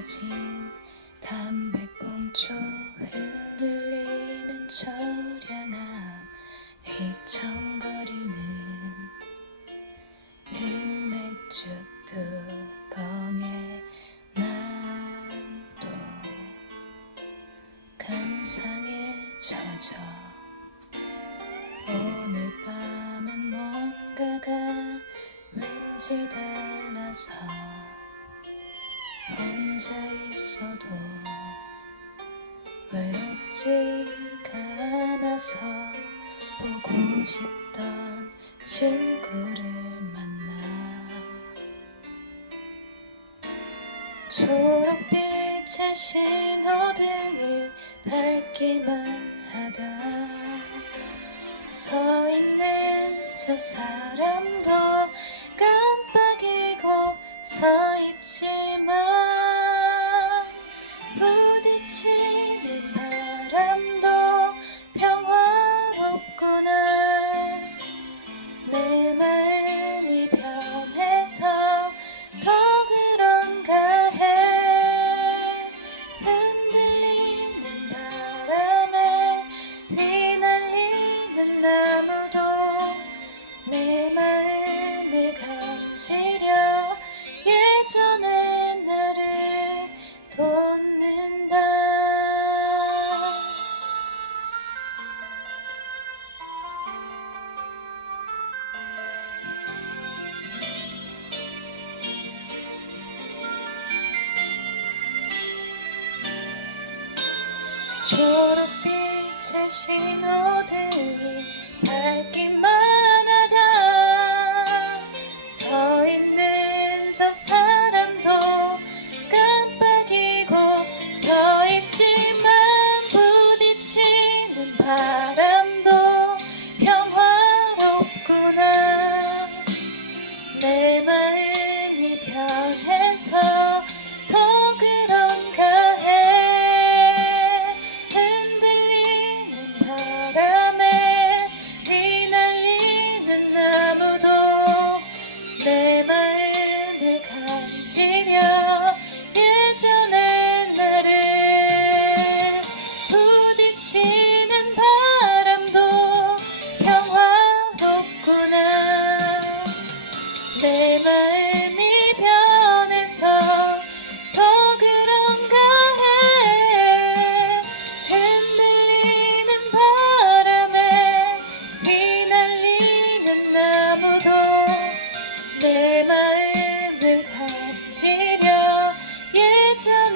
흩어진 담배꽁초 흔들리는 처량함 휘청거리는 흑맥주 뚜껑에 난 또 감상에 젖어. 오늘 밤은 뭔가가 왠지 달라서 혼자 있어도 외롭지가 않아서 보고 싶던 친구를 만나 초록빛의 신호등이 밝기만 하다 서 있는 저 사람도 깜빡이고 서 있지 만 초록빛의 신호등이 밝기만 하다. 서 있는 저 사람도 깜빡이고 서 있지만 부딪히는 바람도 평화롭구나. 내 마음이 변해서 내 마음이 변해서 더 그런가 해. 흔들리는 바람에 휘날리는 나무도 내 마음을 바치려 예전